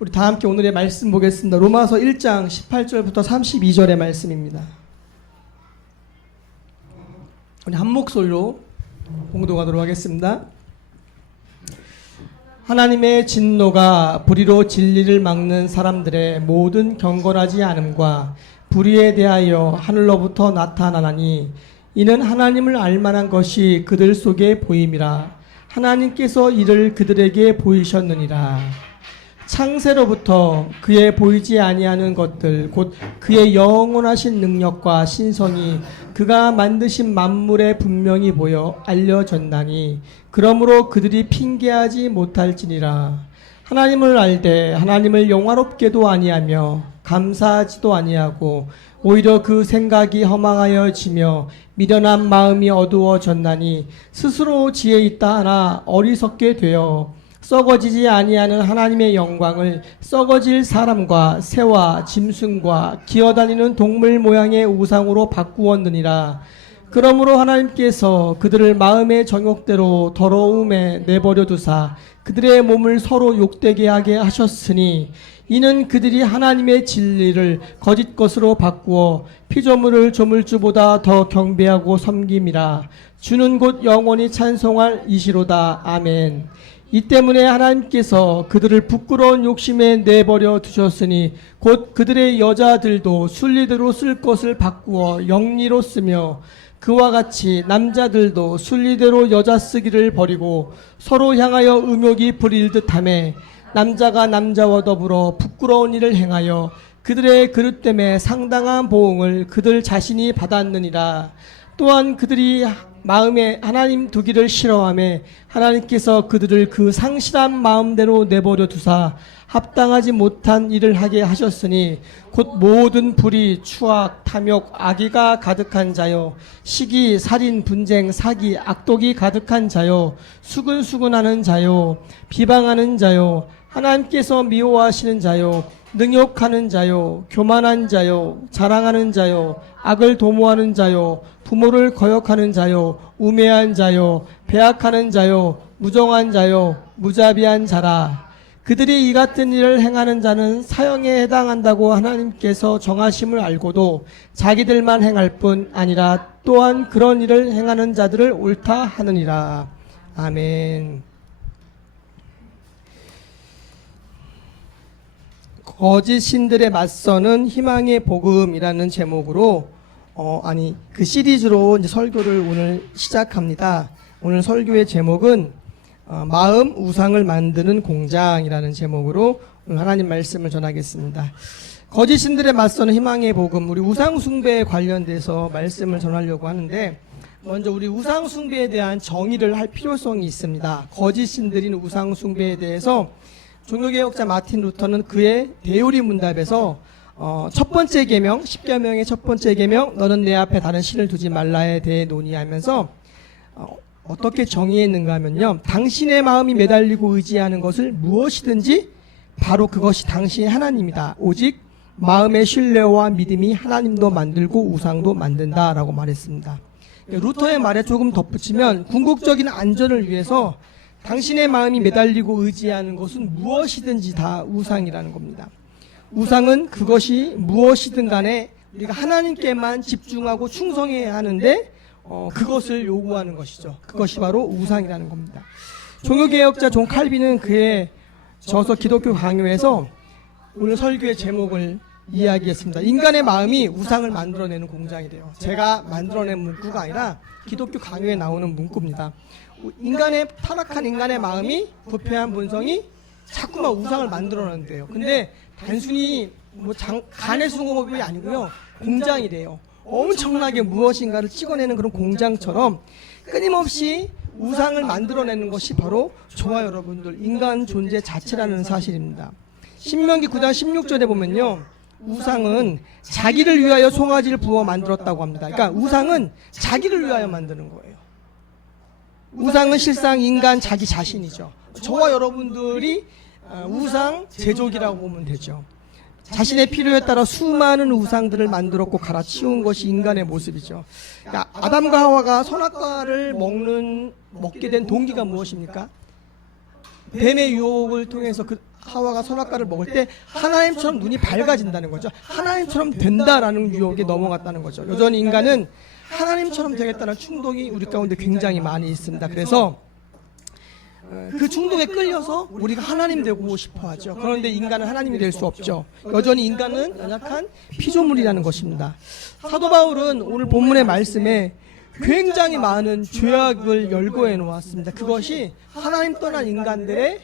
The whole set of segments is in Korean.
우리 다 함께 오늘의 말씀 보겠습니다. 로마서 1장 18절부터 32절의 말씀입니다. 우리 한 목소리로 봉독하도록 하겠습니다. 하나님의 진노가 불의로 진리를 막는 사람들의 모든 경건하지 않음과 불의에 대하여 하늘로부터 나타나나니 이는 하나님을 알만한 것이 그들 속에 보임이라. 하나님께서 이를 그들에게 보이셨느니라. 창세로부터 그의 보이지 아니하는 것들 곧 그의 영원하신 능력과 신성이 그가 만드신 만물에 분명히 보여 알려졌나니 그러므로 그들이 핑계하지 못할지니라. 하나님을 알되 하나님을 영화롭게도 아니하며 감사하지도 아니하고 오히려 그 생각이 허망하여지며 미련한 마음이 어두워졌나니 스스로 지혜 있다 하나 어리석게 되어 썩어지지 아니하는 하나님의 영광을 썩어질 사람과 새와 짐승과 기어다니는 동물 모양의 우상으로 바꾸었느니라. 그러므로 하나님께서 그들을 마음의 정욕대로 더러움에 내버려 두사 그들의 몸을 서로 욕되게 하게 하셨으니 이는 그들이 하나님의 진리를 거짓 것으로 바꾸어 피조물을 조물주보다 더 경배하고 섬김이라. 주는 곧 영원히 찬송할 이시로다. 아멘. 이 때문에 하나님께서 그들을 부끄러운 욕심에 내버려 두셨으니 곧 그들의 여자들도 순리대로 쓸 것을 바꾸어 영리로 쓰며 그와 같이 남자들도 순리대로 여자 쓰기를 버리고 서로 향하여 음욕이 부릴 듯하며 남자가 남자와 더불어 부끄러운 일을 행하여 그들의 그릇됨에 상당한 보응을 그들 자신이 받았느니라. 또한 그들이 마음에 하나님 두기를 싫어하며 하나님께서 그들을 그 상실한 마음대로 내버려 두사 합당하지 못한 일을 하게 하셨으니 곧 모든 불의, 추악, 탐욕, 악의가 가득한 자요 시기, 살인, 분쟁, 사기, 악독이 가득한 자요 수근수근하는 자요 비방하는 자요 하나님께서 미워하시는 자요 능욕하는 자요 교만한 자요 자랑하는 자요 악을 도모하는 자요 부모를 거역하는 자요 우매한 자요 배악하는 자요 무정한 자요 무자비한 자라. 그들이 이 같은 일을 행하는 자는 사형에 해당한다고 하나님께서 정하심을 알고도 자기들만 행할 뿐 아니라 또한 그런 일을 행하는 자들을 옳다 하느니라. 아멘. 거짓 신들에 맞서는 희망의 복음이라는 제목으로 그 시리즈로 이제 설교를 오늘 시작합니다. 오늘 설교의 제목은 마음 우상을 만드는 공장이라는 제목으로 오늘 하나님 말씀을 전하겠습니다. 거짓 신들에 맞서는 희망의 복음, 우리 우상 숭배에 관련돼서 말씀을 전하려고 하는데 먼저 우리 우상 숭배에 대한 정의를 할 필요성이 있습니다. 거짓 신들인 우상 숭배에 대해서 종교개혁자 마틴 루터는 그의 대요리 문답에서 첫 번째 계명, 10계명의 첫 번째 계명, 너는 내 앞에 다른 신을 두지 말라에 대해 논의하면서 어떻게 정의했는가 하면요, 당신의 마음이 매달리고 의지하는 것을 무엇이든지 바로 그것이 당신의 하나님이다. 오직 마음의 신뢰와 믿음이 하나님도 만들고 우상도 만든다라고 말했습니다. 루터의 말에 조금 덧붙이면 궁극적인 안전을 위해서 당신의 마음이 매달리고 의지하는 것은 무엇이든지 다 우상이라는 겁니다. 우상은 그것이 무엇이든 간에 우리가 하나님께만 집중하고 충성해야 하는데 그것을 요구하는 것이죠. 그것이 바로 우상이라는 겁니다. 종교개혁자 존 칼빈은 그의 저서 기독교 강요에서 오늘 설교의 제목을 이야기했습니다. 인간의 마음이 우상을 만들어내는 공장이래요. 제가 만들어낸 문구가 아니라 기독교 강요에 나오는 문구입니다. 타락한 인간의 마음이 부패한 본성이 자꾸만 우상을 만들어낸대요. 근데 단순히 간의 수공업이 아니고요, 공장이래요. 엄청나게 무엇인가를 찍어내는 그런 공장처럼 끊임없이 우상을 만들어내는 것이 바로 저와 여러분들 인간 존재 자체라는 사실입니다. 신명기 9장 16절에 보면요, 우상은 자기를 위하여 송아지를 부어 만들었다고 합니다. 그러니까 우상은 자기를 위하여 만드는 거예요. 우상은 실상 인간 자기 자신이죠. 저와 여러분들이 우상 제조기라고 보면 되죠. 자신의 필요에 따라 수많은 우상들을 만들었고 갈아치운 것이 인간의 모습이죠. 그러니까 아담과 하와가 선악과를 먹게 된 동기가 무엇입니까? 뱀의 유혹을 통해서 하와가 선악과를 먹을 때 하나님처럼 눈이 밝아진다는 거죠. 하나님처럼 된다라는 유혹에 넘어갔다는 거죠. 여전히 인간은 하나님처럼 되겠다는 충동이 우리 가운데 굉장히 많이 있습니다. 그래서 그 충동에 끌려서 우리가 하나님 되고 싶어 하죠. 그런데 인간은 하나님이 될 수 없죠. 여전히 인간은 연약한 피조물이라는 것입니다. 사도 바울은 오늘 본문의 말씀에 굉장히 많은 죄악을 열거해 놓았습니다. 그것이 하나님 떠난 인간들의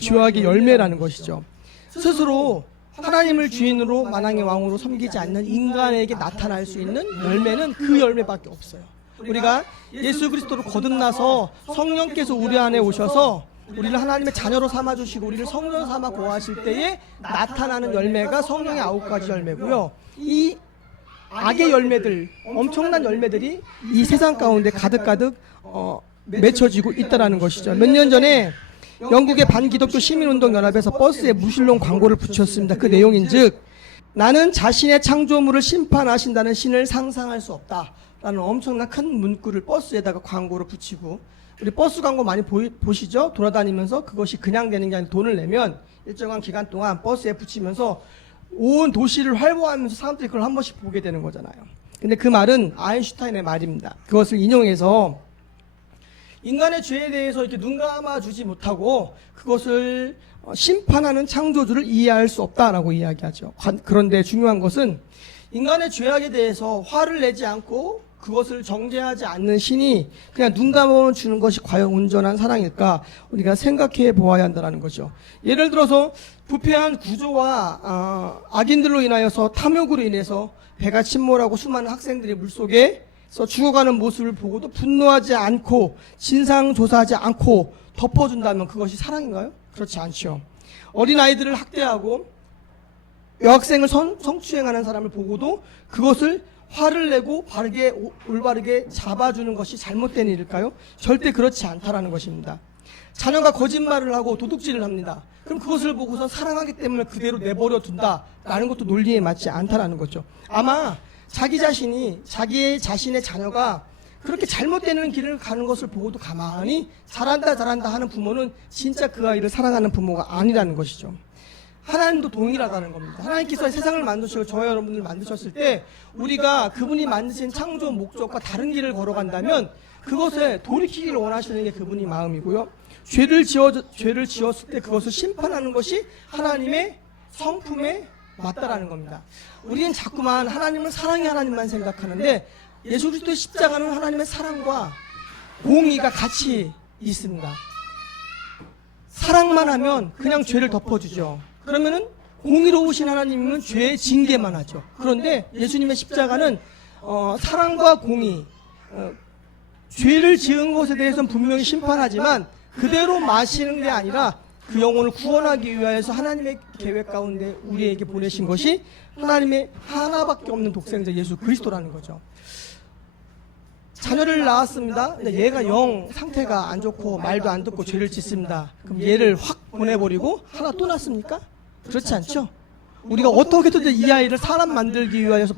죄악의 열매라는 것이죠. 스스로 하나님을 주인으로 만왕의 왕으로 섬기지 않는 인간에게 나타날 수 있는 열매는 그 열매밖에 없어요. 우리가 예수 그리스도로 거듭나서 성령께서 우리 안에 오셔서 우리를 하나님의 자녀로 삼아주시고 우리를 성령 삼아 고하실 때에 나타나는 열매가 성령의 9가지 열매고요. 이 악의 열매들, 엄청난 열매들이 이 세상 가운데 가득가득 맺혀지고 있다는 것이죠. 몇 년 전에 영국의 반기독교 시민운동연합에서 버스에 무신론 광고를 붙였습니다. 그 내용인즉 나는 자신의 창조물을 심판하신다는 신을 상상할 수 없다 라는 엄청난 큰 문구를 버스에다가 광고로 붙이고, 우리 버스 광고 많이 보시죠? 돌아다니면서 그것이 그냥 되는 게 아니라 돈을 내면 일정한 기간 동안 버스에 붙이면서 온 도시를 활보하면서 사람들이 그걸 한 번씩 보게 되는 거잖아요. 근데 그 말은 아인슈타인의 말입니다. 그것을 인용해서 인간의 죄에 대해서 이렇게 눈 감아주지 못하고 그것을 심판하는 창조주를 이해할 수 없다라고 이야기하죠. 그런데 중요한 것은 인간의 죄악에 대해서 화를 내지 않고 그것을 정죄하지 않는 신이 그냥 눈 감아주는 것이 과연 온전한 사랑일까 우리가 생각해 보아야 한다는 거죠. 예를 들어서 부패한 구조와 악인들로 인하여서 탐욕으로 인해서 배가 침몰하고 수많은 학생들이 물속에서 죽어가는 모습을 보고도 분노하지 않고 진상조사하지 않고 덮어준다면 그것이 사랑인가요? 그렇지 않죠. 어린아이들을 학대하고 여학생을 성추행하는 사람을 보고도 그것을 화를 내고 올바르게 잡아주는 것이 잘못된 일일까요? 절대 그렇지 않다라는 것입니다. 자녀가 거짓말을 하고 도둑질을 합니다. 그럼 그것을 보고서 사랑하기 때문에 그대로 내버려 둔다라는 것도 논리에 맞지 않다라는 거죠. 아마 자기 자신의 자녀가 그렇게 잘못되는 길을 가는 것을 보고도 가만히 잘한다 하는 부모는 진짜 그 아이를 사랑하는 부모가 아니라는 것이죠. 하나님도 동일하다는 겁니다. 하나님께서 세상을 만드시고 저와 여러분을 만드셨을 때 우리가 그분이 만드신 창조 목적과 다른 길을 걸어간다면 그것에 돌이키기를 원하시는 게 그분이 마음이고요. 죄를 지었을 때 그것을 심판하는 것이 하나님의 성품에 맞다라는 겁니다. 우리는 자꾸만 하나님을 사랑의 하나님만 생각하는데 예수 그리스도의 십자가는 하나님의 사랑과 공의가 같이 있습니다. 사랑만 하면 그냥 죄를 덮어주죠. 그러면은 공의로우신 하나님은 죄의 징계만 하죠. 그런데 예수님의 십자가는 사랑과 공의, 죄를 지은 것에 대해서는 분명히 심판하지만 그대로 마시는 게 아니라 그 영혼을 구원하기 위하여서 하나님의 계획 가운데 우리에게 보내신 것이 하나님의 하나밖에 없는 독생자 예수 그리스도라는 거죠. 자녀를 낳았습니다. 근데 얘가 영 상태가 안 좋고 말도 안 듣고 죄를 짓습니다. 그럼 얘를 확 보내버리고 하나 또 낳습니까? 그렇지 않죠? 우리가 어떻게든 이 아이를 사람 만들기 위하여서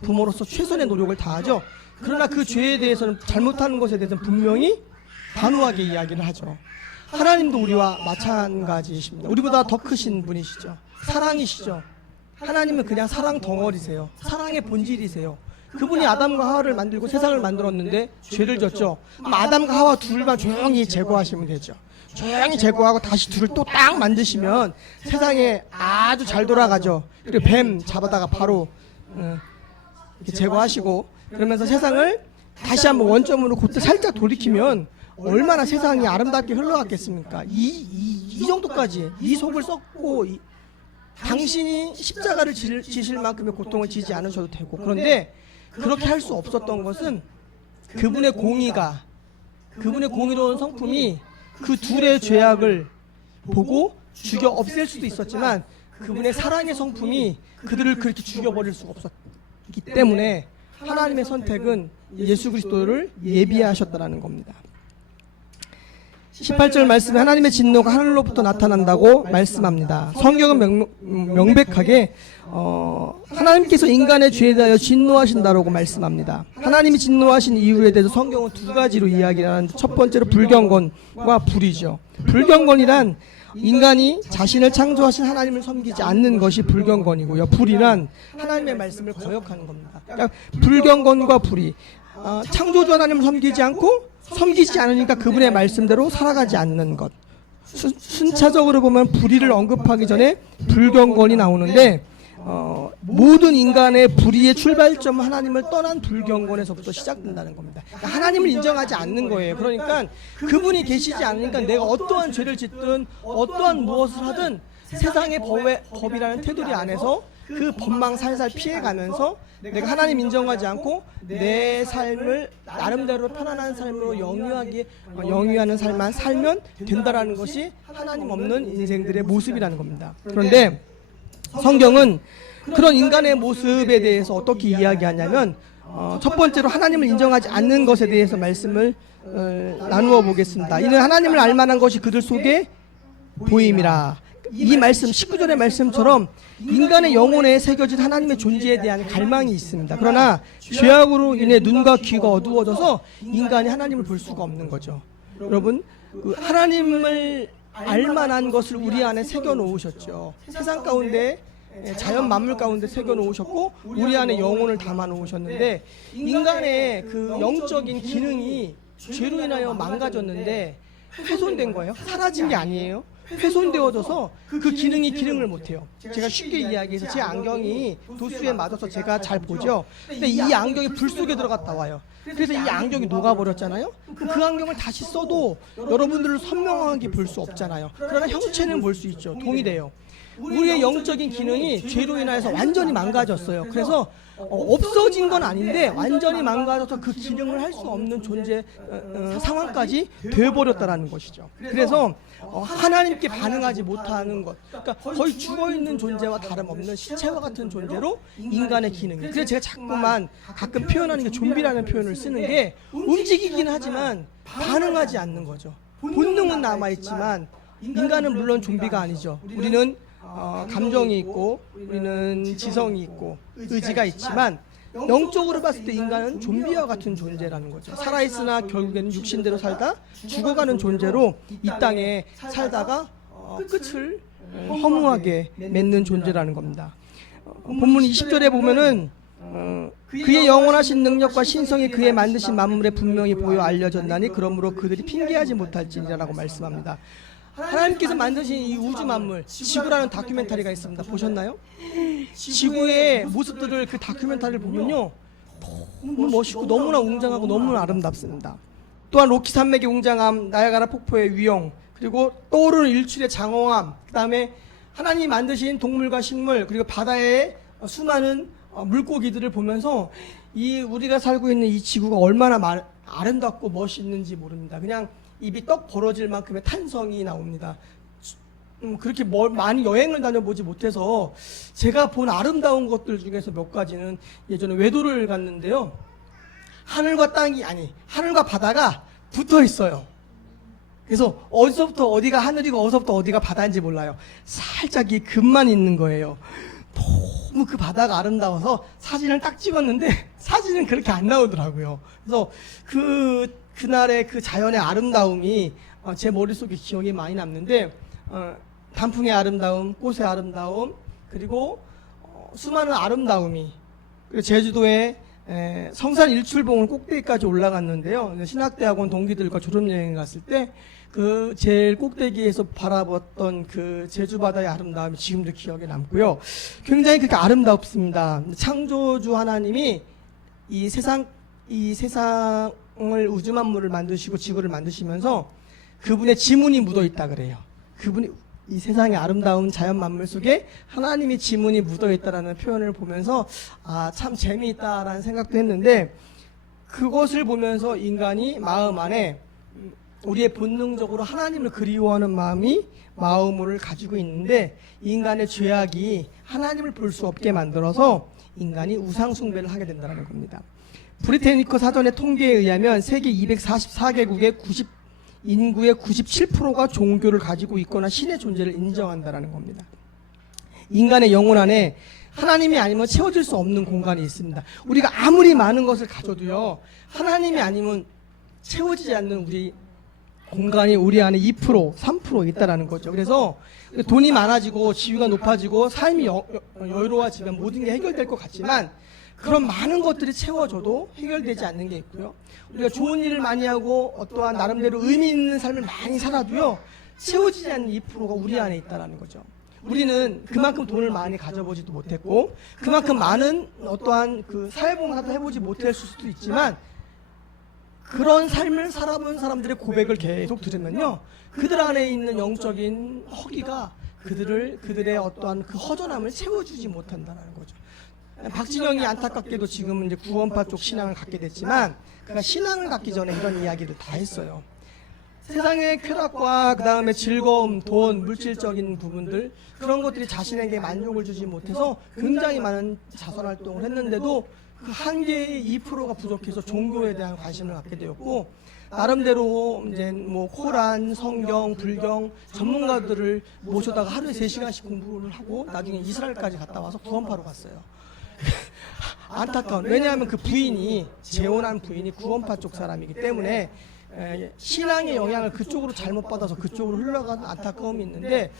부모로서 최선의 노력을 다하죠. 그러나 그 죄에 대해서는 잘못하는 것에 대해서는 분명히 단호하게 이야기를 하죠. 하나님도 우리와 마찬가지이십니다. 우리보다 더 크신 분이시죠. 사랑이시죠. 하나님은 그냥 사랑 덩어리세요. 사랑의 본질이세요. 그분이 아담과 하와를 만들고 세상을 만들었는데 죄를 졌죠. 그럼 아담과 하와 둘만 조용히 제거하시면 되죠. 조용히 제거하고 다시 둘을 또 딱 만드시면 세상에 아주 잘 돌아가죠. 그리고 뱀 잡아다가 바로 이렇게 제거하시고 그러면서 세상을 다시 한번 원점으로 그때 살짝 돌이키면 얼마나 세상이 아름답게 흘러갔겠습니까? 이 정도까지 이 속을 썩고 당신이 십자가를 지실 만큼의 고통을 지지 않으셔도 되고, 그런데 그렇게 할 수 없었던 것은 그분의 공의로운 성품이 그 둘의 죄악을 보고 죽여 없앨 수도 있었지만 그분의 사랑의 성품이 그들을 그렇게 죽여버릴 수가 없었기 때문에 하나님의 선택은 예수 그리스도를 예비하셨다는 겁니다. 18절 말씀에 하나님의 진노가 하늘로부터 나타난다고 말씀합니다. 성경은 명백하게 하나님께서 인간의 죄에 대하여 진노하신다라고 말씀합니다. 하나님이 진노하신 이유에 대해서 성경은 두 가지로 이야기를 하는데, 첫 번째로 불경건과 불이죠. 불경건이란 인간이 자신을 창조하신 하나님을 섬기지 않는 것이 불경건이고요. 불의란 하나님의 말씀을 거역하는 겁니다. 그러니까 불경건과 불의, 창조주 하나님을 섬기지 않고 섬기지 않으니까 그분의 말씀대로 살아가지 않는 것. 순차적으로 보면 불의를 언급하기 전에 불경건이 나오는데 모든 인간의 불의의 출발점 하나님을 떠난 불경건에서부터 시작된다는 겁니다. 그러니까 하나님을 인정하지 않는 거예요. 그러니까 그분이 계시지 않으니까 내가 어떠한 죄를 짓든 어떠한 무엇을 하든 세상의 법이라는 테두리 안에서 그 법망 살살 피해가면서 내가 하나님 인정하지 않고 내 삶을 나름대로 편안한 삶으로 영위하는 삶만 살면 된다라는 것이 하나님 없는 인생들의 모습이라는 겁니다. 그런데 성경은 그런 인간의 모습에 대해서 어떻게 이야기하냐면 첫 번째로 하나님을 인정하지 않는 것에 대해서 말씀을 나누어 보겠습니다. 이는 하나님을 알만한 것이 그들 속에 보임이라. 이 말씀 19절의 말씀처럼 인간의 영혼에 새겨진 하나님의 존재에 대한 갈망이 있습니다. 그러나 죄악으로 인해 눈과 귀가 어두워져서 인간이 하나님을 볼 수가 없는 거죠. 여러분, 하나님을 알만한 것을 우리 안에 새겨 놓으셨죠. 세상 가운데, 자연 만물 가운데 새겨 놓으셨고 우리 안에 영혼을 담아 놓으셨는데, 인간의 그 영적인 기능이 죄로 인하여 망가졌는데 훼손된 거예요. 사라진 게 아니에요. 훼손되어져서 그 기능이 기능을 못해요. 제가 쉽게 이야기해서 제 안경이 도수에 맞아서 제가 잘 보죠. 근데 이 안경이 불 속에 들어갔다 와요. 그래서 이 안경이 녹아버렸잖아요. 그 안경을 다시 써도 여러분들을 선명하게 볼 수 없잖아요. 그러나 형체는 볼 수 있죠. 동일해요. 우리의 영적인 기능이 죄로 인하여서 완전히 망가졌어요. 그래서 없어진 건 아닌데 완전히 망가져서 그 기능을 할 수 없는 존재 상황까지 되어버렸다는 것이죠. 그래서 하나님께 반응하지 못하는 것, 그러니까 거의 죽어있는 존재와 다름없는 시체와 같은 존재로 인간의 기능이. 그래서 제가 자꾸만 가끔 표현하는 게 좀비라는 표현을 쓰는 게, 움직이긴 하지만 반응하지 않는 거죠. 본능은 남아있지만 인간은 물론 좀비가 아니죠. 우리는 감정이 있고 우리는 지성이 있고 의지가 있지만 영적으로 봤을 때 인간은 좀비와 같은 존재라는 거죠. 살아있으나 결국에는 육신대로 살다 죽어가는 존재로 이 땅에 살다가 끝을 허무하게 맺는 존재라는 겁니다. 본문 20절에 보면은 그의 영원하신 능력과 신성이 그의 만드신 만물에 분명히 보여 알려졌나니 그러므로 그들이 핑계하지 못할지니라라고 말씀합니다. 하나님께서 만드신 이 우주 만물, 지구라는 다큐멘터리가 있습니다. 보셨나요? 지구의 모습들을, 그 다큐멘터리를 보면요, 너무 멋있고 너무나 웅장하고 너무나 아름답습니다. 또한 로키 산맥의 웅장함, 나야가라 폭포의 위용, 그리고 떠오르는 일출의 장엄함, 그 다음에 하나님이 만드신 동물과 식물, 그리고 바다의 수많은 물고기들을 보면서 우리가 살고 있는 이 지구가 얼마나 아름답고 멋있는지 모릅니다. 그냥 입이 떡 벌어질 만큼의 탄성이 나옵니다. 그렇게 많이 여행을 다녀보지 못해서 제가 본 아름다운 것들 중에서 몇 가지는, 예전에 외도를 갔는데요, 하늘과 바다가 붙어 있어요. 그래서 어디서부터 어디가 하늘이고 어디서부터 어디가 바다인지 몰라요. 살짝 이 금만 있는 거예요. 너무 그 바다가 아름다워서 사진을 딱 찍었는데 사진은 그렇게 안 나오더라고요. 그래서 그날의 그 자연의 아름다움이 제 머릿속에 기억이 많이 남는데, 단풍의 아름다움, 꽃의 아름다움, 그리고 수많은 아름다움이, 그리고 제주도의 성산 일출봉을 꼭대기까지 올라갔는데요. 신학대학원 동기들과 졸업여행 갔을 때 그 제일 꼭대기에서 바라봤던 그 제주 바다의 아름다움이 지금도 기억에 남고요. 굉장히 그렇게 아름답습니다. 창조주 하나님이 이 세상을, 우주 만물을 만드시고 지구를 만드시면서 그분의 지문이 묻어 있다 그래요. 그분이 이 세상의 아름다운 자연 만물 속에 하나님의 지문이 묻어 있다라는 표현을 보면서 참 재미있다라는 생각도 했는데, 그것을 보면서 인간이 마음 안에 우리의 본능적으로 하나님을 그리워하는 마음을 가지고 있는데, 인간의 죄악이 하나님을 볼 수 없게 만들어서 인간이 우상 숭배를 하게 된다는 겁니다. 브리테니커 사전의 통계에 의하면 세계 244개국의 인구의 97%가 종교를 가지고 있거나 신의 존재를 인정한다는 겁니다. 인간의 영혼 안에 하나님이 아니면 채워질 수 없는 공간이 있습니다. 우리가 아무리 많은 것을 가져도요, 하나님이 아니면 채워지지 않는 우리 공간이 우리 안에 2%, 3% 있다라는 거죠. 그래서 돈이 많아지고 지위가 높아지고 삶이 여유로워지면 모든 게 해결될 것 같지만 그런 많은 것들이 채워져도 해결되지 않는 게 있고요. 우리가 좋은 일을 많이 하고 어떠한 나름대로 의미 있는 삶을 많이 살아도요. 채워지지 않는 2%가 우리 안에 있다라는 거죠. 우리는 그만큼 돈을 많이 가져보지도 못했고 그만큼 많은 어떠한 그 사회봉사도 해보지 못했을 수도 있지만 그런 삶을 살아본 사람들의 고백을 계속 들으면요. 그들 안에 있는 영적인 허기가 그들의 어떠한 그 허전함을 채워주지 못한다는 거죠. 박진영이 안타깝게도 지금은 이제 구원파 쪽 신앙을 갖게 됐지만 그가 신앙을 갖기 전에 이런 이야기를 다 했어요. 세상의 쾌락과 그 다음에 즐거움, 돈, 물질적인 부분들 그런 것들이 자신에게 만족을 주지 못해서 굉장히 많은 자선활동을 했는데도 그 한계의 2%가 부족해서 종교에 대한 관심을 갖게 되었고 나름대로 이제 뭐 코란, 성경, 불경 전문가들을 모셔다가 하루에 3시간씩 공부를 하고 나중에 이스라엘까지 갔다 와서 구원파로 갔어요. 안타까운. 왜냐하면 그 부인이 재혼한 부인이 구원파 쪽 사람이기 때문에 신앙의 영향을 그쪽으로 잘못 받아서 그쪽으로 흘러가는 안타까움이 있는데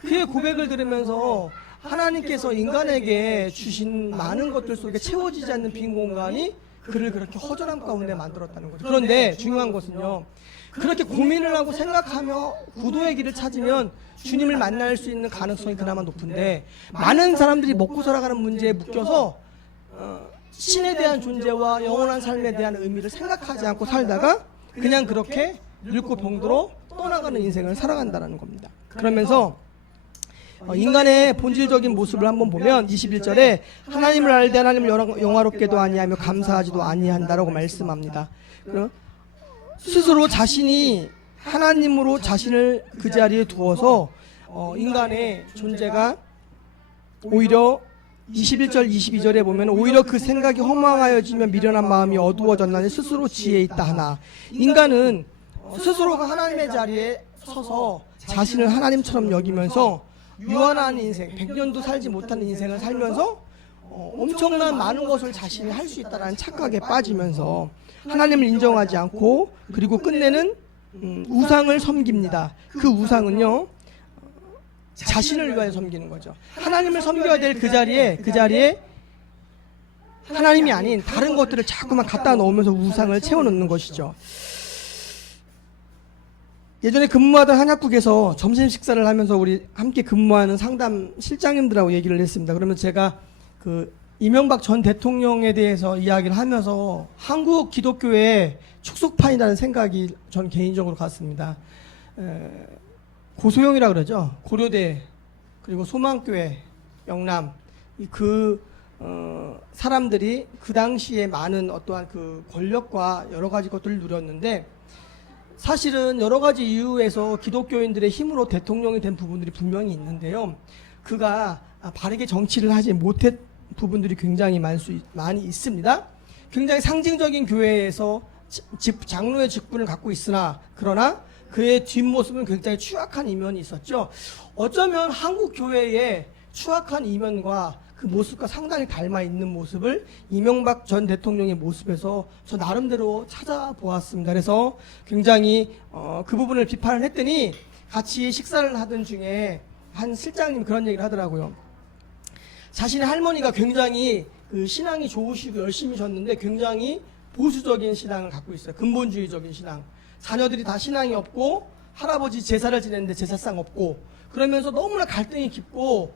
그의 고백을 들으면서 하나님께서 인간에게 주신 많은 것들 속에 채워지지 않는 빈 공간이 그를 그렇게 허전함 가운데 만들었다는 거죠. 그런데 중요한 것은요. 그렇게 고민을 하고 생각하며 구도의 길을 찾으면 주님을 만날 수 있는 가능성이 그나마 높은데 많은 사람들이 먹고 살아가는 문제에 묶여서 신에 대한 존재와 영원한 삶에 대한 의미를 생각하지 않고 살다가 그냥 그렇게 늙고 병들어 떠나가는 인생을 살아간다는 겁니다. 그러면서 인간의 본질적인 모습을 한번 보면 21절에 하나님을 알되 하나님을 영화롭게도 아니하며 감사하지도 아니한다라고 말씀합니다. 스스로 자신이 하나님으로 자신을 그 자리에 두어서 인간의 존재가 오히려 21절 22절에 보면 오히려 그 생각이 허망하여지며 미련한 마음이 어두워졌나니 스스로 지혜 있다 하나 인간은 스스로가 하나님의 자리에 서서 자신을 하나님처럼 여기면서 유한한 인생 100년도 살지 못하는 인생을 살면서 엄청난 많은 것을 자신이 할 수 있다는 착각에 빠지면서 하나님을 인정하지 않고 그리고 끝내는 우상을 섬깁니다. 그 우상은요 자신을 위하여 섬기는 거죠. 하나님을 섬겨야 될 그 자리에 하나님이 아닌 다른 것들을 자꾸만 갖다 놓으면서 우상을 채워놓는 것이죠. 예전에 근무하던 한약국에서 점심 식사를 하면서 우리 함께 근무하는 상담 실장님들하고 얘기를 했습니다. 그러면 제가 그 이명박 전 대통령에 대해서 이야기를 하면서 한국 기독교의 축소판이라는 생각이 전 개인적으로 갔습니다. 고소영이라 그러죠. 고려대 그리고 소망교회 영남 사람들이 그 당시에 많은 어떠한 그 권력과 여러 가지 것들을 누렸는데 사실은 여러 가지 이유에서 기독교인들의 힘으로 대통령이 된 부분들이 분명히 있는데요. 그가 바르게 정치를 하지 못한 부분들이 굉장히 많이 있습니다. 굉장히 상징적인 교회에서 장로의 직분을 갖고 있으나 그러나 그의 뒷모습은 굉장히 추악한 이면이 있었죠. 어쩌면 한국 교회의 추악한 이면과 그 모습과 상당히 닮아 있는 모습을 이명박 전 대통령의 모습에서 저 나름대로 찾아보았습니다. 그래서 굉장히 그 부분을 비판을 했더니 같이 식사를 하던 중에 한 실장님이 그런 얘기를 하더라고요. 자신의 할머니가 굉장히 그 신앙이 좋으시고 열심히 졌는데 굉장히 보수적인 신앙을 갖고 있어요. 근본주의적인 신앙. 자녀들이 다 신앙이 없고 할아버지 제사를 지냈는데 제사상 없고 그러면서 너무나 갈등이 깊고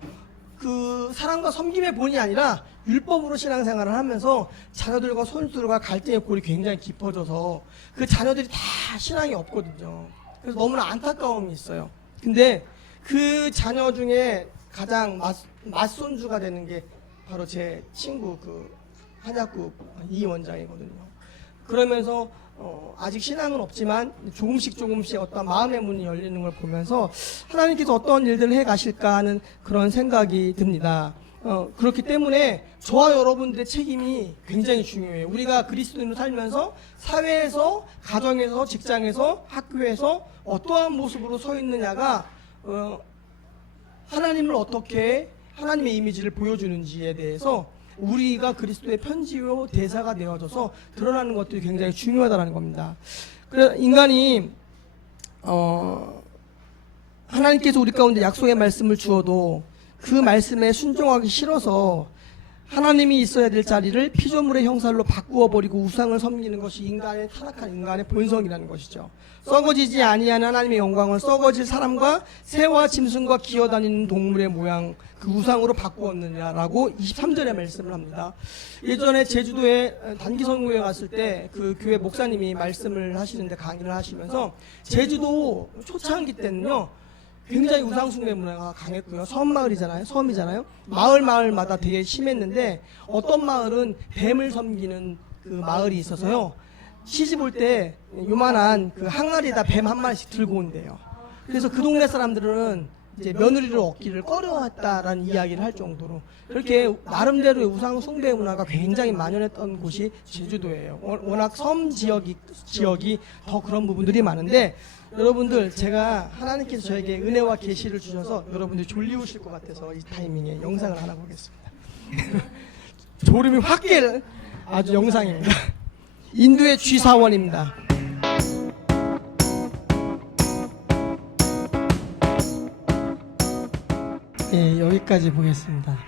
그 사랑과 섬김의 본이 아니라 율법으로 신앙생활을 하면서 자녀들과 손주들과 갈등의 골이 굉장히 깊어져서 그 자녀들이 다 신앙이 없거든요. 그래서 너무나 안타까움이 있어요. 근데 그 자녀 중에 가장 맞손주가 되는 게 바로 제 친구 그 한약국 이 원장이거든요. 그러면서 아직 신앙은 없지만 조금씩 어떤 마음의 문이 열리는 걸 보면서 하나님께서 어떤 일들을 해 가실까 하는 그런 생각이 듭니다. 그렇기 때문에 저와 여러분들의 책임이 굉장히 중요해요. 우리가 그리스도인으로 살면서 사회에서, 가정에서, 직장에서, 학교에서 어떠한 모습으로 서 있느냐가 하나님을 어떻게 하나님의 이미지를 보여주는지에 대해서 우리가 그리스도의 편지요 대사가 되어져서 드러나는 것들이 굉장히 중요하다는 겁니다. 그래서 인간이 하나님께서 우리 가운데 약속의 말씀을 주어도 그 말씀에 순종하기 싫어서 하나님이 있어야 될 자리를 피조물의 형상으로 바꾸어 버리고 우상을 섬기는 것이 인간의 타락한 인간의 본성이라는 것이죠. 썩어지지 아니하는 하나님의 영광을 썩어질 사람과 새와 짐승과 기어다니는 동물의 모양 그 우상으로 바꾸었느냐라고 23절에 말씀을 합니다. 예전에 제주도에 단기 선교회 갔을 때 그 교회 목사님이 말씀을 하시는데 강의를 하시면서 제주도 초창기 때는요 굉장히 우상숭배 문화가 강했고요. 섬마을이잖아요. 섬이잖아요. 마을마다 되게 심했는데 어떤 마을은 뱀을 섬기는 그 마을이 있어서요. 시집 올 때 요만한 그 항아리에다 뱀 한 마리씩 들고 온대요. 그래서 그 동네 사람들은 이제 며느리를 얻기를 꺼려했다라는 이야기를 할 정도로 그렇게 나름대로의 우상숭배 문화가 굉장히 만연했던 곳이 제주도예요. 워낙 섬 지역이 더 그런 부분들이 많은데 여러분들 제가 하나님께서 저에게 은혜와 계시를 주셔서 여러분들이 졸리우실 것 같아서 이 타이밍에 영상을 하나 보겠습니다. 졸음이 확 깰 아주 영상입니다. 인도의 G4원입니다. 예, 여기까지 보겠습니다.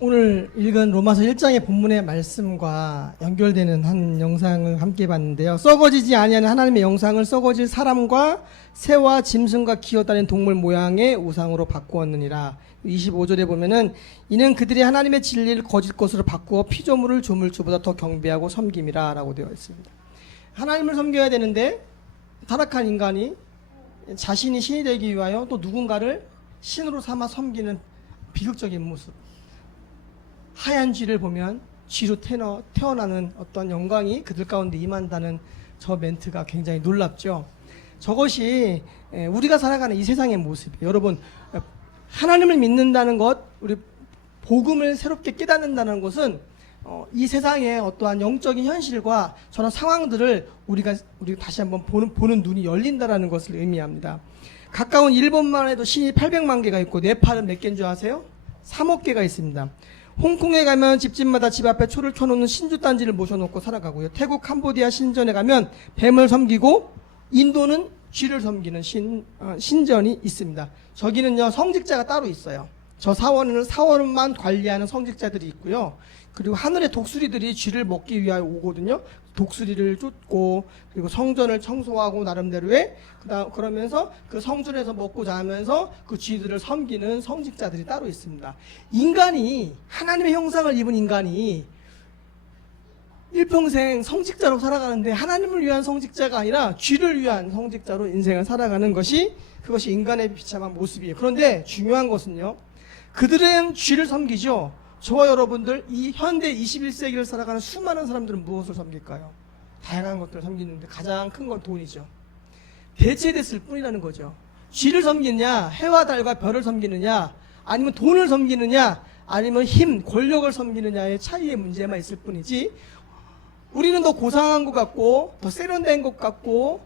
오늘 읽은 로마서 1장의 본문의 말씀과 연결되는 한 영상을 함께 봤는데요. 썩어지지 아니하는 하나님의 영상을 썩어질 사람과 새와 짐승과 기어다니는 동물 모양의 우상으로 바꾸었느니라. 25절에 보면은 이는 그들이 하나님의 진리를 거짓 것으로 바꾸어 피조물을 조물주보다 더 경배하고 섬김이라 라고 되어 있습니다. 하나님을 섬겨야 되는데 타락한 인간이 자신이 신이 되기 위하여 또 누군가를 신으로 삼아 섬기는 비극적인 모습. 하얀 쥐를 보면 쥐로 태어나는 어떤 영광이 그들 가운데 임한다는 저 멘트가 굉장히 놀랍죠. 저것이 우리가 살아가는 이 세상의 모습이에요. 여러분, 하나님을 믿는다는 것, 우리 복음을 새롭게 깨닫는다는 것은 이 세상의 어떠한 영적인 현실과 저런 상황들을 우리가 다시 한번 보는 눈이 열린다라는 것을 의미합니다. 가까운 일본만 해도 신이 800만 개가 있고 네팔은 몇 개인 줄 아세요? 3억 개가 있습니다. 홍콩에 가면 집집마다 집 앞에 초를 켜놓는 신주 단지를 모셔놓고 살아가고요. 태국 캄보디아 신전에 가면 뱀을 섬기고 인도는 쥐를 섬기는 신전이 있습니다. 저기는요 성직자가 따로 있어요. 저 사원만 관리하는 성직자들이 있고요. 그리고 하늘의 독수리들이 쥐를 먹기 위하여 오거든요. 독수리를 쫓고 그리고 성전을 청소하고 나름대로의 그러면서 그 성전에서 먹고 자면서 그 쥐들을 섬기는 성직자들이 따로 있습니다. 인간이 하나님의 형상을 입은 인간이 일평생 성직자로 살아가는데 하나님을 위한 성직자가 아니라 쥐를 위한 성직자로 인생을 살아가는 것이 그것이 인간의 비참한 모습이에요. 그런데 중요한 것은요. 그들은 쥐를 섬기죠. 저와 여러분들 이 현대 21세기를 살아가는 수많은 사람들은 무엇을 섬길까요? 다양한 것들을 섬기는데 가장 큰 건 돈이죠. 대체됐을 뿐이라는 거죠. 쥐를 섬기느냐 해와 달과 별을 섬기느냐 아니면 돈을 섬기느냐 아니면 힘, 권력을 섬기느냐의 차이의 문제만 있을 뿐이지 우리는 더 고상한 것 같고 더 세련된 것 같고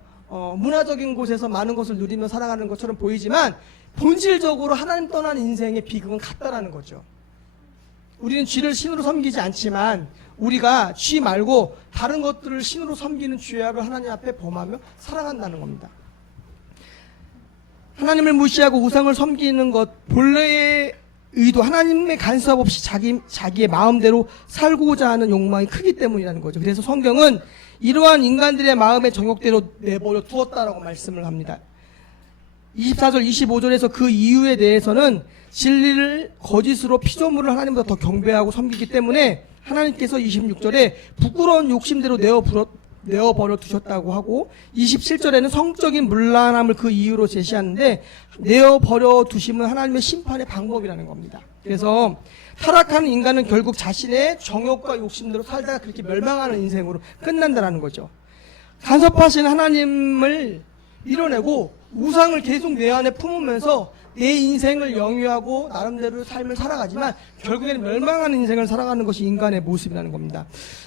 문화적인 곳에서 많은 것을 누리며 살아가는 것처럼 보이지만 본질적으로 하나님 떠난 인생의 비극은 같다라는 거죠. 우리는 쥐를 신으로 섬기지 않지만 우리가 쥐 말고 다른 것들을 신으로 섬기는 죄악을 하나님 앞에 범하며 살아간다는 겁니다. 하나님을 무시하고 우상을 섬기는 것 본래의 의도 하나님의 간섭 없이 자기의 마음대로 살고자 하는 욕망이 크기 때문이라는 거죠. 그래서 성경은 이러한 인간들의 마음의 정욕대로 내버려 두었다라고 말씀을 합니다. 24절 25절에서 그 이유에 대해서는 진리를 거짓으로 피조물을 하나님보다 더 경배하고 섬기기 때문에 하나님께서 26절에 부끄러운 욕심대로 내어버려 두셨다고 하고 27절에는 성적인 문란함을 그 이유로 제시하는데 내어버려 두심은 하나님의 심판의 방법이라는 겁니다. 그래서 타락하는 인간은 결국 자신의 정욕과 욕심대로 살다가 그렇게 멸망하는 인생으로 끝난다는 거죠. 간섭하신 하나님을 이뤄내고 우상을 계속 내 안에 품으면서 내 인생을 영위하고 나름대로 삶을 살아가지만 결국에는 멸망하는 인생을 살아가는 것이 인간의 모습이라는 겁니다.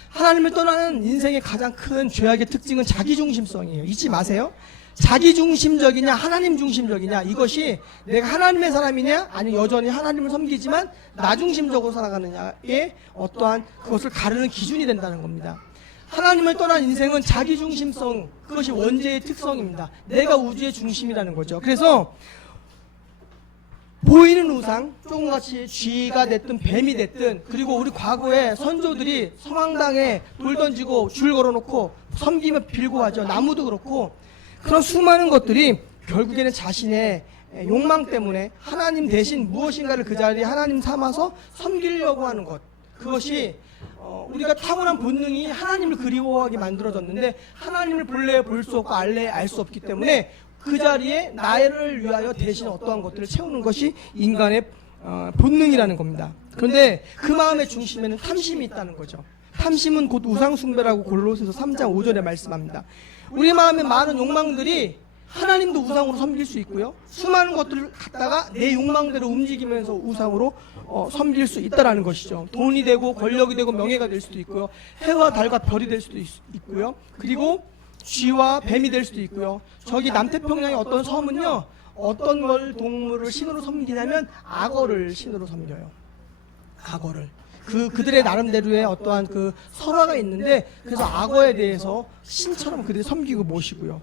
하나님을 떠나는 인생의 가장 큰 죄악의 특징은 자기중심성이에요. 잊지 마세요. 자기중심적이냐 하나님 중심적이냐 이것이 내가 하나님의 사람이냐 아니면 여전히 하나님을 섬기지만 나중심적으로 살아가느냐의 어떠한 그것을 가르는 기준이 된다는 겁니다. 하나님을 떠난 인생은 자기중심성, 그것이 원죄의 특성입니다. 내가 우주의 중심이라는 거죠. 그래서 보이는 우상, 조금같이 쥐가 됐든 뱀이 됐든, 그리고 우리 과거에 선조들이 성황당에 돌 던지고 줄 걸어놓고 섬기며 빌고 하죠. 나무도 그렇고, 그런 수많은 것들이 결국에는 자신의 욕망 때문에 하나님 대신 무엇인가를 그 자리에 하나님 삼아서 섬기려고 하는 것, 그것이 우리가 타고난 본능이 하나님을 그리워하게 만들어졌는데, 하나님을 본래 볼 수 없고 알래 알 수 없기 때문에 그 자리에 나를 위하여 대신 어떠한 것들을 채우는 것이 인간의 본능이라는 겁니다. 그런데 그 마음의 중심에는 탐심이 있다는 거죠. 탐심은 곧 우상숭배라고 골로새서 3장 5절에 말씀합니다. 우리 마음에 많은 욕망들이 하나님도 우상으로 섬길 수 있고요, 수많은 것들을 갖다가 내 욕망대로 움직이면서 우상으로 섬길 수 있다는 것이죠. 돈이 되고 권력이 되고 명예가 될 수도 있고요, 해와 달과 별이 될 수도 있고요, 그리고 쥐와 뱀이 될 수도 있고요. 저기 남태평양의 어떤 섬은요, 어떤 걸 동물을 신으로 섬기냐면 악어를 신으로 섬겨요. 악어를. 그들의 나름대로의 어떠한 그 설화가 있는데, 그래서 악어에 대해서 신처럼 그들이 섬기고 모시고요.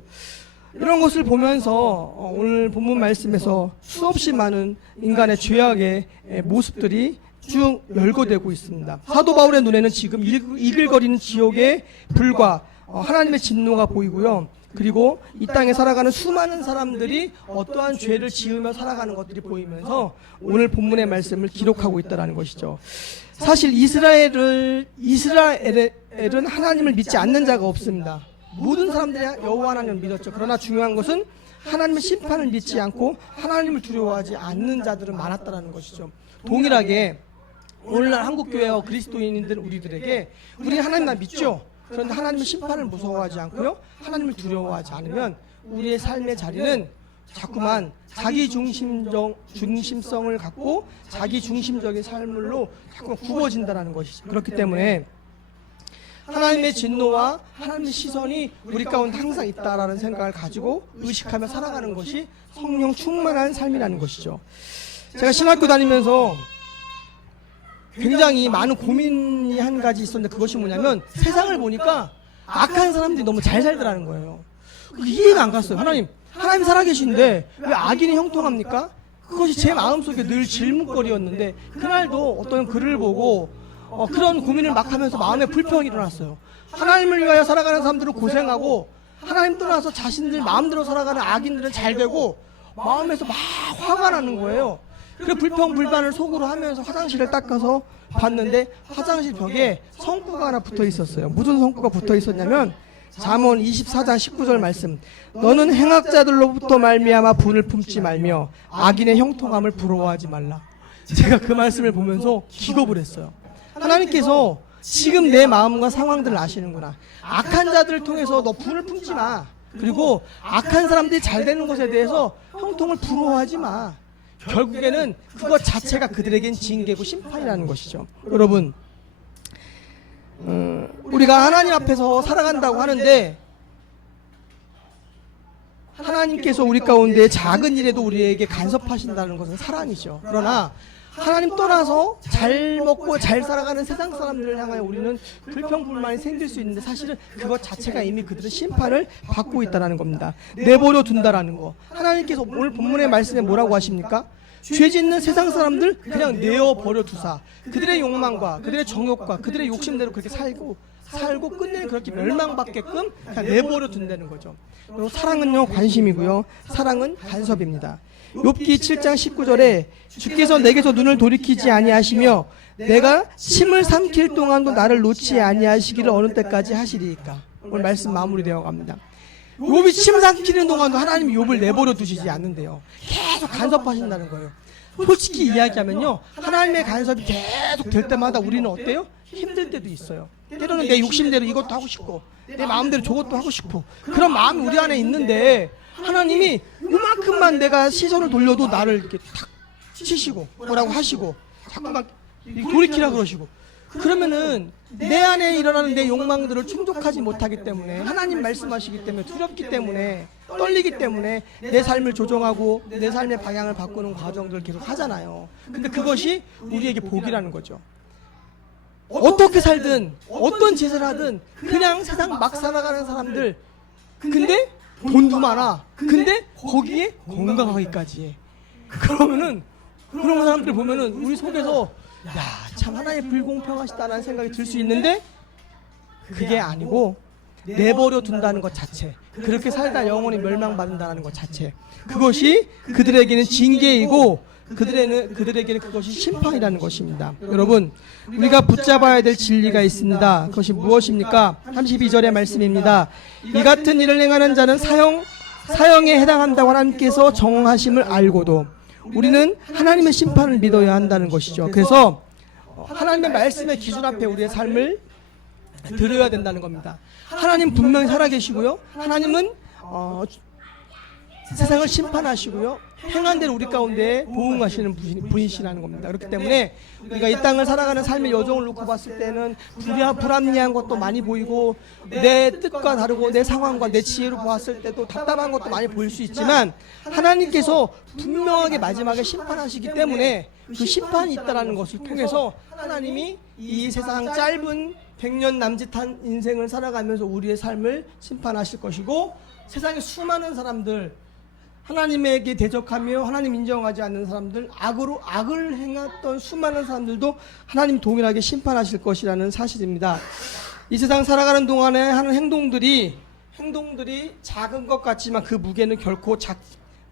이런 것을 보면서 오늘 본문 말씀에서 수없이 많은 인간의 죄악의 모습들이 쭉 열거되고 있습니다. 사도 바울의 눈에는 지금 이글거리는 지옥의 불과 하나님의 진노가 보이고요, 그리고 이 땅에 살아가는 수많은 사람들이 어떠한 죄를 지으며 살아가는 것들이 보이면서 오늘 본문의 말씀을 기록하고 있다는 것이죠. 사실 이스라엘은 하나님을 믿지 않는 자가 없습니다. 모든 사람들이 여호와 하나님을 믿었죠. 그러나 중요한 것은 하나님의 심판을 믿지 않고 하나님을 두려워하지 않는 자들은 많았다는 것이죠. 동일하게 오늘날 한국교회와 그리스도인들 우리들에게, 우리 하나님만 믿죠. 그런데 하나님의 심판을 무서워하지 않고요, 하나님을 두려워하지 않으면 우리의 삶의 자리는 자꾸만 자기 중심성을 갖고 자기 중심적인 삶으로 자꾸만 굽어진다는 것이죠. 그렇기 때문에 하나님의 진노와 하나님의 시선이 우리 가운데 항상 있다라는 생각을 가지고 의식하며 살아가는 것이 성령 충만한 삶이라는 것이죠. 제가 신학교 다니면서 굉장히 많은 고민이 한 가지 있었는데, 그것이 뭐냐면 세상을 보니까 악한 사람들이 너무 잘 살더라는 거예요. 이해가 안 갔어요. 하나님 살아계신데 왜 악인이 형통합니까? 그것이 제 마음속에 늘 질문거리였는데, 그날도 어떤 글을 보고 그런 고민을 막 하면서 마음에 불평이 일어났어요. 하나님을 위하여 살아가는 사람들은 고생하고, 하나님 떠나서 자신들 마음대로 살아가는 악인들은 잘 되고, 마음에서 막 화가 나는 거예요. 그 불평불만을 속으로 하면서 화장실을 닦아서 봤는데, 화장실 벽에 성구가 하나 붙어 있었어요. 무슨 성구가 붙어 있었냐면 잠언 24장 19절 말씀, 너는 행악자들로부터 말미암아 분을 품지 말며 악인의 형통함을 부러워하지 말라. 제가 그 말씀을 보면서 기겁을 했어요. 하나님께서 지금 내 마음과 상황들을 아시는구나. 악한 자들을 통해서 너 분을 품지 마. 그리고 악한 사람들이 잘 되는 것에 대해서 형통을 부러워하지 마. 결국에는 그것 자체가 그들에겐 징계고 심판이라는 것이죠. 여러분, 우리가 하나님 앞에서 살아간다고 하는데, 하나님께서 우리 가운데 작은 일에도 우리에게 간섭하신다는 것은 사랑이죠. 그러나 하나님 떠나서 잘 먹고 잘 살아가는 세상 사람들을 향하여 우리는 불평불만이 생길 수 있는데, 사실은 그것 자체가 이미 그들의 심판을 받고 있다는 겁니다. 내버려 둔다라는 거. 하나님께서 오늘 본문의 말씀에 뭐라고 하십니까? 죄 짓는 세상 사람들 그냥 내어버려 두사, 그들의 욕망과 그들의 정욕과 그들의 욕심대로 그렇게 살고 끝내는, 그렇게 멸망받게끔 그냥 내버려 둔다는 거죠. 그리고 사랑은요, 관심이고요, 사랑은 간섭입니다. 욥기 7장 19절에 주께서 내게서 눈을 돌이키지 아니하시며 내가 침을 삼킬 동안도 나를 놓지 아니하시기를 어느 때까지 하시리이까. 오늘 말씀 마무리되어 갑니다. 욥이 침 삼키는 동안도 하나님이 욥을 내버려 두시지 않는데요, 계속 간섭하신다는 거예요. 솔직히 이야기하면요, 하나님의 간섭이 계속 될 때마다 우리는 어때요? 힘들 때도 있어요. 때로는 내 욕심대로 이것도 하고 싶고, 내 마음대로 저것도 하고 싶고, 그런 마음이 우리 안에 있는데, 하나님이 이만큼만 내가 시선을 돌려도 나를 이렇게 탁 치시고 뭐라고 하시고 자꾸만 돌이키라 그러시고, 그러면은 내 안에 일어나는 내 욕망들을 충족하지 못하기 때문에, 하나님 말씀하시기 때문에 두렵기 때문에, 떨리기 때문에 내 삶을 조정하고 내 삶의 방향을 바꾸는 과정들을 계속 하잖아요. 근데 그것이 우리에게 복이라는 거죠. 어떻게 살든 어떤 짓을 하든 그냥 세상 막 살아가는 사람들, 근데 돈도 많아, 근데 거기에 건강하기까지 해. 그러면은 그런 사람들 보면은 우리 속에서 야, 참 하나님 불공평하시다라는 생각이 들 수 있는데, 그게 아니고 내버려 둔다는 것 자체, 그렇게 살다 영원히 멸망받는다는 것 자체, 그것이 그들에게는 징계이고 그들에게는 그것이 심판이라는 것입니다. 여러분, 우리가 붙잡아야 될 진리가 있습니다. 그것이 무엇입니까? 32절의 말씀입니다. 이 같은 일을 행하는 자는 사형에 해당한다고 하나님께서 정하심을 알고도 우리는 하나님의 심판을 믿어야 한다는 것이죠. 그래서 하나님의 말씀의 기준 앞에 우리의 삶을 드려야 된다는 겁니다. 하나님 분명히 살아계시고요, 하나님은 세상을 심판하시고요, 행한 대로 우리 가운데 도움하시는 분이시라는 겁니다. 그렇기 때문에 우리가 이 땅을 살아가는 삶의 여정을 놓고 봤을 때는 불합리한 것도 많이 보이고, 내 뜻과 다르고 내 상황과 내 지혜로 보았을 때도 답답한 것도 많이 보일 수 있지만, 하나님께서 분명하게 마지막에 심판하시기 때문에 그 심판이 있다는 것을 통해서 하나님이 이 세상 짧은 100년 남짓한 인생을 살아가면서 우리의 삶을 심판하실 것이고, 세상에 수많은 사람들, 하나님에게 대적하며 하나님 인정하지 않는 사람들, 악을 행했던 수많은 사람들도 하나님 동일하게 심판하실 것이라는 사실입니다. 이 세상 살아가는 동안에 하는 행동들이 작은 것 같지만 그 무게는 결코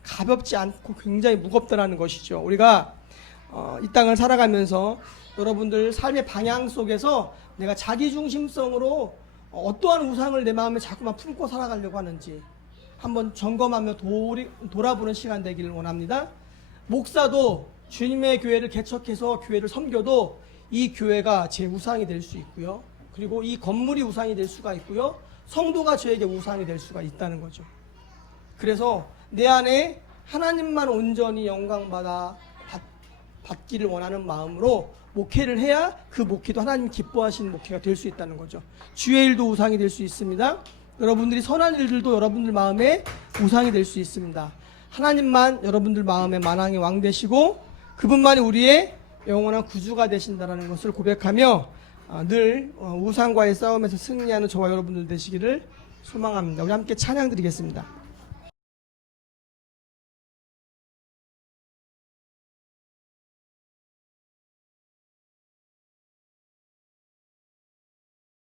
가볍지 않고 굉장히 무겁다라는 것이죠. 우리가 이 땅을 살아가면서 여러분들 삶의 방향 속에서 내가 자기중심성으로 어떠한 우상을 내 마음에 자꾸만 품고 살아가려고 하는지 한번 점검하며 돌아보는 시간 되기를 원합니다. 목사도 주님의 교회를 개척해서 교회를 섬겨도 이 교회가 제 우상이 될 수 있고요, 그리고 이 건물이 우상이 될 수가 있고요, 성도가 저에게 우상이 될 수가 있다는 거죠. 그래서 내 안에 하나님만 온전히 받기를 원하는 마음으로 목회를 해야 그 목회도 하나님 기뻐하시는 목회가 될 수 있다는 거죠. 주의 일도 우상이 될 수 있습니다. 여러분들이 선한 일들도 여러분들 마음에 우상이 될 수 있습니다. 하나님만 여러분들 마음에 만왕의 왕 되시고 그분만이 우리의 영원한 구주가 되신다는 것을 고백하며 늘 우상과의 싸움에서 승리하는 저와 여러분들 되시기를 소망합니다. 우리 함께 찬양 드리겠습니다.